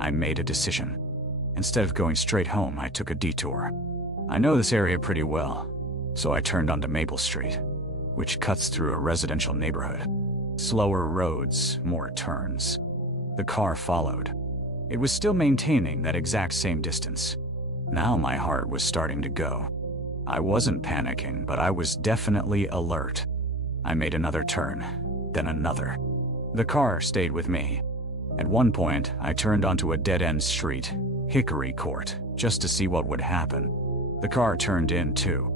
I made a decision. Instead of going straight home, I took a detour. I know this area pretty well, so I turned onto Maple Street, which cuts through a residential neighborhood. Slower roads, more turns. The car followed. It was still maintaining that exact same distance. Now my heart was starting to go. I wasn't panicking, but I was definitely alert. I made another turn, then another. The car stayed with me. At one point, I turned onto a dead-end street, Hickory Court, just to see what would happen. The car turned in too.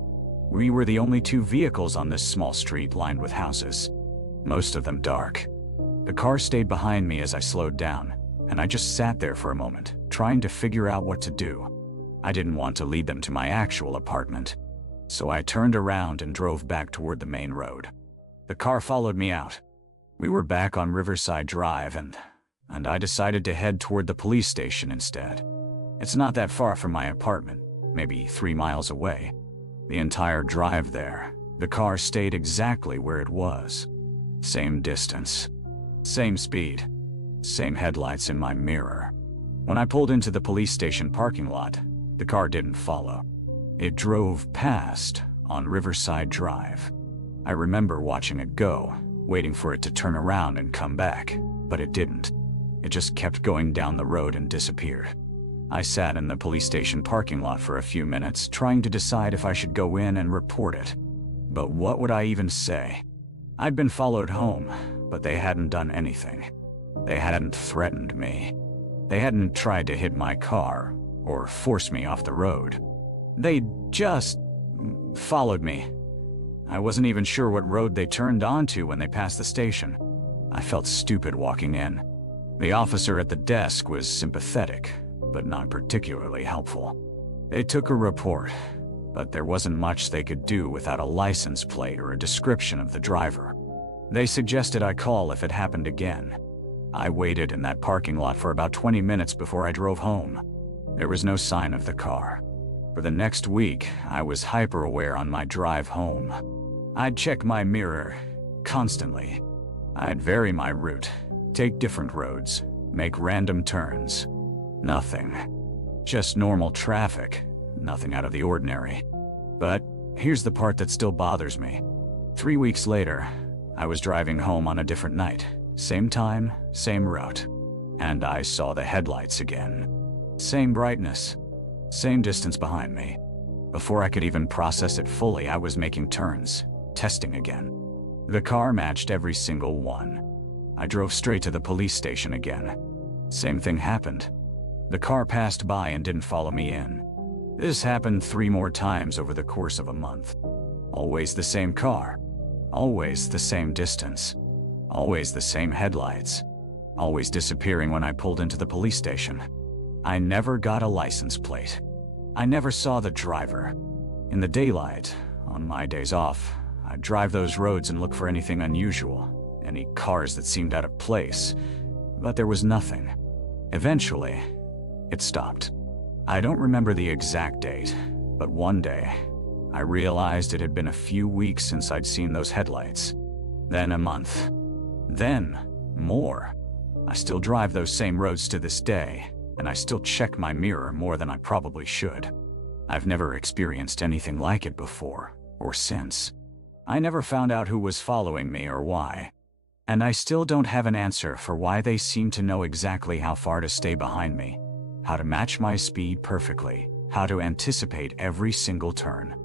We were the only two vehicles on this small street lined with houses, most of them dark. The car stayed behind me as I slowed down, and I just sat there for a moment, trying to figure out what to do. I didn't want to lead them to my actual apartment, so I turned around and drove back toward the main road. The car followed me out. We were back on Riverside Drive, and I decided to head toward the police station instead. It's not that far from my apartment, maybe 3 miles away. The entire drive there, the car stayed exactly where it was. Same distance, same speed, same headlights in my mirror. When I pulled into the police station parking lot, the car didn't follow. It drove past on Riverside Drive. I remember watching it go, waiting for it to turn around and come back, but it didn't. It just kept going down the road and disappeared. I sat in the police station parking lot for a few minutes, trying to decide if I should go in and report it. But what would I even say? I'd been followed home, but they hadn't done anything. They hadn't threatened me. They hadn't tried to hit my car or force me off the road. They just followed me. I wasn't even sure what road they turned onto when they passed the station. I felt stupid walking in. The officer at the desk was sympathetic, but not particularly helpful. They took a report, but there wasn't much they could do without a license plate or a description of the driver. They suggested I call if it happened again. I waited in that parking lot for about 20 minutes before I drove home. There was no sign of the car. For the next week, I was hyper-aware on my drive home. I'd check my mirror constantly. I'd vary my route, take different roads, make random turns. Nothing. Just normal traffic, nothing out of the ordinary. But here's the part that still bothers me. 3 weeks later, I was driving home on a different night. Same time, same route. And I saw the headlights again. Same brightness, same distance behind me. Before I could even process it fully, I was making turns, testing again. The car matched every single one. I drove straight to the police station again. Same thing happened. The car passed by and didn't follow me in. This happened 3 more times over the course of a month. Always the same car. Always the same distance. Always the same headlights. Always disappearing when I pulled into the police station. I never got a license plate. I never saw the driver. In the daylight, on my days off, I'd drive those roads and look for anything unusual, any cars that seemed out of place, but there was nothing. Eventually, it stopped. I don't remember the exact date, but one day, I realized it had been a few weeks since I'd seen those headlights. Then a month. Then more. I still drive those same roads to this day, and I still check my mirror more than I probably should. I've never experienced anything like it before, or since. I never found out who was following me or why. And I still don't have an answer for why they seem to know exactly how far to stay behind me, how to match my speed perfectly, how to anticipate every single turn.